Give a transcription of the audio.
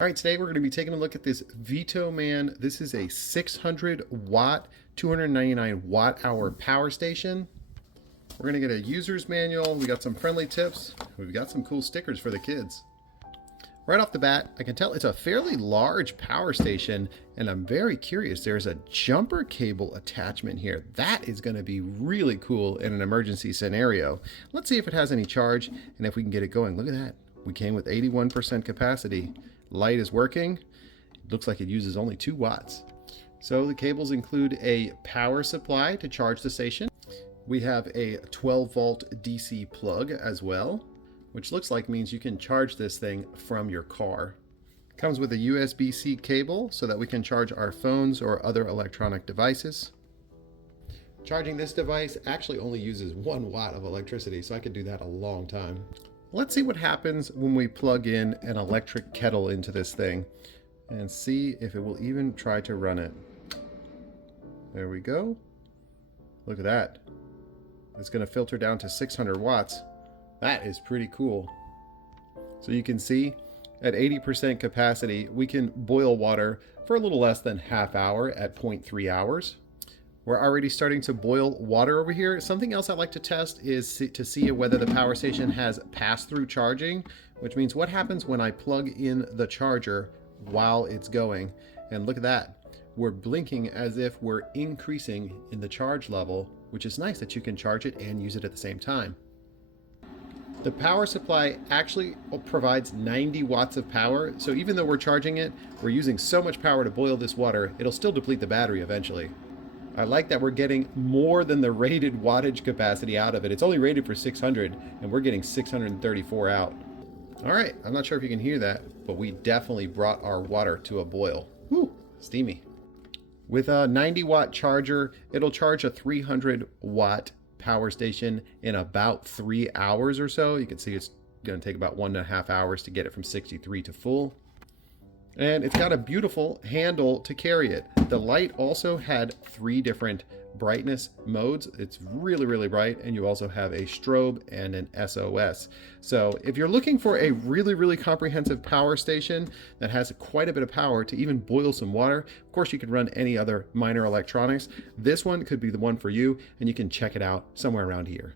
All right, today we're going to be taking a look at this Veto Man. This is a 600 watt, 299 watt hour power station. We're going to get a user's manual. We got some friendly tips. We've got some cool stickers for the kids. Right off the bat, I can tell it's a fairly large power station, and I'm very curious. There's a jumper cable attachment here. That is going to be really cool in an emergency scenario. Let's see if it has any charge and if we can get it going. Look at that. We came with 81% capacity. Light is working. It looks like it uses only 2 watts. So the cables include a power supply to charge the station. We have a 12 volt DC plug as well, which looks like means you can charge this thing from your car. Comes with a USB-C cable so that we can charge our phones or other electronic devices. Charging this device actually only uses 1 watt of electricity, so I could do that a long time. Let's see what happens when we plug in an electric kettle into this thing and see if it will even try to run it. There we go. Look at that. It's going to filter down to 600 watts. That is pretty cool. So you can see at 80% capacity, we can boil water for a little less than half hour at 0.3 hours. We're already starting to boil water over here. Something else I like to test is to see whether the power station has pass-through charging, which means what happens when I plug in the charger while it's going. And look at that. We're blinking as if we're increasing in the charge level, which is nice that you can charge it and use it at the same time. The power supply actually provides 90 watts of power, so even though we're charging it, we're using so much power to boil this water, it'll still deplete the battery eventually. I like that we're getting more than the rated wattage capacity out of it. It's only rated for 600, and we're getting 634 out. All right, I'm not sure if you can hear that, but we definitely brought our water to a boil. Whew, steamy. With a 90 watt charger, it'll charge a 300 watt power station in about 3 hours or so. You can see it's going to take about 1.5 hours to get it from 63 to full. And it's got a beautiful handle to carry it. The light also had 3 different brightness modes. It's really, really bright. And you also have a strobe and an SOS. So if you're looking for a really, really comprehensive power station that has quite a bit of power to even boil some water, of course you could run any other minor electronics. This one could be the one for you, and you can check it out somewhere around here.